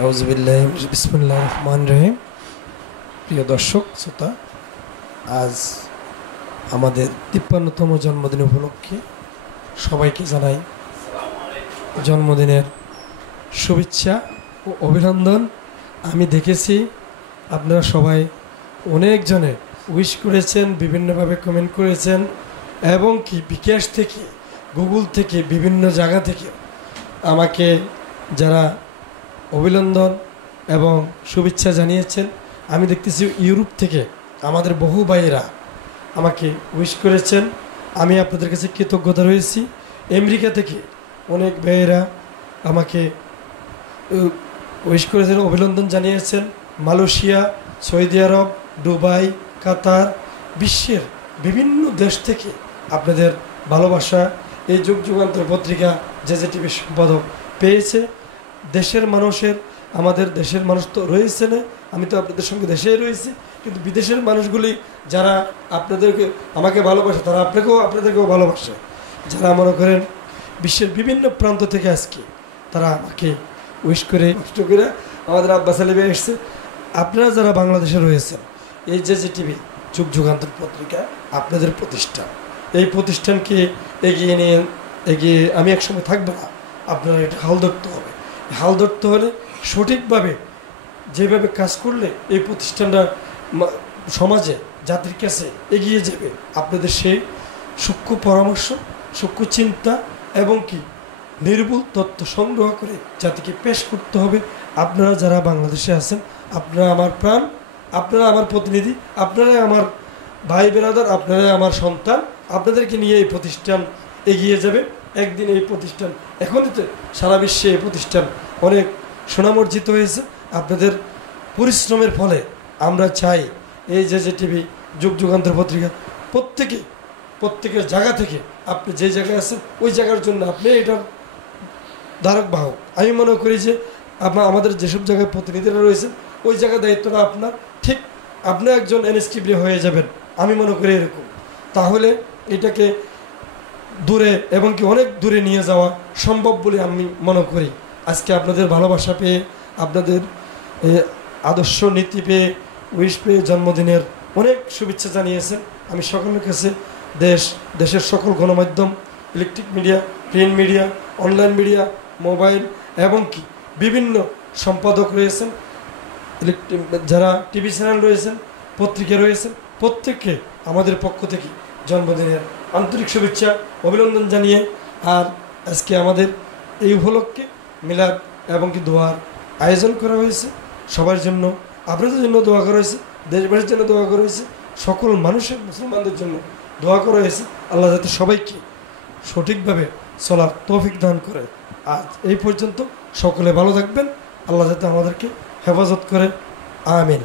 আউযুবিল্লাহি বিসমিল্লাহির রহমানির রহিম। প্রিয় দর্শক শ্রোতা, আজ আমাদের ৫৩তম জন্মদিন উপলক্ষে সবাইকে জানাই জন্মদিনের শুভেচ্ছা ও অভিনন্দন। আমি দেখেছি আপনারা সবাই অনেকজনে উইশ করেছেন, বিভিন্নভাবে কমেন্ট করেছেন এবং কি বিকাশ থেকে, গুগল থেকে, বিভিন্ন জায়গা থেকে আমাকে যারা অভিনন্দন এবং শুভেচ্ছা জানিয়েছেন। আমি দেখতেছি ইউরোপ থেকে আমাদের বহু ভাইয়েরা আমাকে উইশ করেছেন, আমি আপনাদের কাছে কৃতজ্ঞতা রয়েছি। আমেরিকা থেকে অনেক ভাইয়েরা আমাকে উইশ করেছেন, অভিনন্দন জানিয়েছেন। মালয়েশিয়া, সৌদি আরব, দুবাই, কাতার, বিশ্বের বিভিন্ন দেশ থেকে আপনাদের ভালোবাসা এই যুগ যুগান্তর পত্রিকা জেজেটিভি সম্পাদক পেয়েছে। দেশের মানুষের, আমাদের দেশের মানুষ তো রয়েছে না, আমি তো আপনাদের সঙ্গে দেশেই রয়েছি, কিন্তু বিদেশের মানুষগুলি যারা আপনাদেরকে আমাকে ভালোবাসে তারা আপনাদেরকেও ভালোবাসে। যারা মনে করেন বিশ্বের বিভিন্ন প্রান্ত থেকে আজকে তারা আমাকে উইশ করে কষ্ট করে আমাদের আব্বাস আলী ভাই এসছে। আপনারা যারা বাংলাদেশে রয়েছেন, এই জেজেটিভি যুগ যুগান্তর পত্রিকা আপনাদের প্রতিষ্ঠান, এই প্রতিষ্ঠানকে এগিয়ে আমি একসময় থাকবো না, আপনারা এটা হাল ধরতে হবে। হাল ধরতে হলে সঠিকভাবে যেভাবে কাজ করলে এই প্রতিষ্ঠানটা সমাজে জাতির কাছে এগিয়ে যাবে, আপনাদের সেই সূক্ষ্ম পরামর্শ, সূক্ষ্ম চিন্তা এবং কি নির্ভুল তথ্য সংগ্রহ করে জাতিকে পেশ করতে হবে। আপনারা যারা বাংলাদেশে আছেন, আপনারা আমার প্রাণ, আপনারা আমার প্রতিনিধি, আপনারাই আমার ভাই বেরাদার, আপনারাই আমার সন্তান। আপনাদেরকে নিয়ে এই প্রতিষ্ঠান এগিয়ে যাবে। একদিন এই প্রতিষ্ঠান, এখনই তো সারা বিশ্বে এই প্রতিষ্ঠান অনেক সুনামর্জিত হয়েছে আপনাদের পরিশ্রমের ফলে। আমরা চাই এই জেজেটিভি যুগ যুগান্তর পত্রিকা প্রত্যেকের জায়গা থেকে আপনি যে জায়গায় আছেন ওই জায়গার জন্য আপনি এটার ধারক বাহক। আমি মনে করি যে আমাদের যেসব জায়গায় প্রতিনিধিরা রয়েছেন ওই জায়গার দায়িত্বটা আপনার, ঠিক আপনি একজন এনএসটিভি হয়ে যাবেন, আমি মনে করি এরকম। তাহলে এটাকে দূরে এবং কি অনেক দূরে নিয়ে যাওয়া সম্ভব বলে আমি মনে করি। আজকে আপনাদের ভালোবাসা পেয়ে, আপনাদের আদর্শ নীতি পেয়ে, উইশ পেয়ে জন্মদিনের অনেক শুভেচ্ছা জানিয়েছেন। আমি সকলের কাছে দেশের সকল গণমাধ্যম, electric media, print media, online media, mobile এবং কি বিভিন্ন সম্পাদক রয়েছেন, যারা টিভি চ্যানেল রয়েছেন, পত্রিকা রয়েছেন, প্রত্যেককে আমাদের পক্ষ থেকে জন্মদিনের আন্তরিক শুভেচ্ছা অভিনন্দন জানিয়ে, আর আজকে আমাদের এই উপলক্ষে মিলাদ এবং কি দোয়ার আয়োজন করা হয়েছে। সবার জন্য, আপনাদের জন্য দোয়া করা হয়েছে, দেশবাসীর জন্য দোয়া করা হয়েছে, সকল মানুষের, মুসলমানদের জন্য দোয়া করা হয়েছে। আল্লাহ যাতে সবাইকে সঠিকভাবে চলার তৌফিক দান করে। আজ এই পর্যন্ত, সকলে ভালো থাকবেন, আল্লাহ যাতে আমাদেরকে হেফাজত করে, আমিন।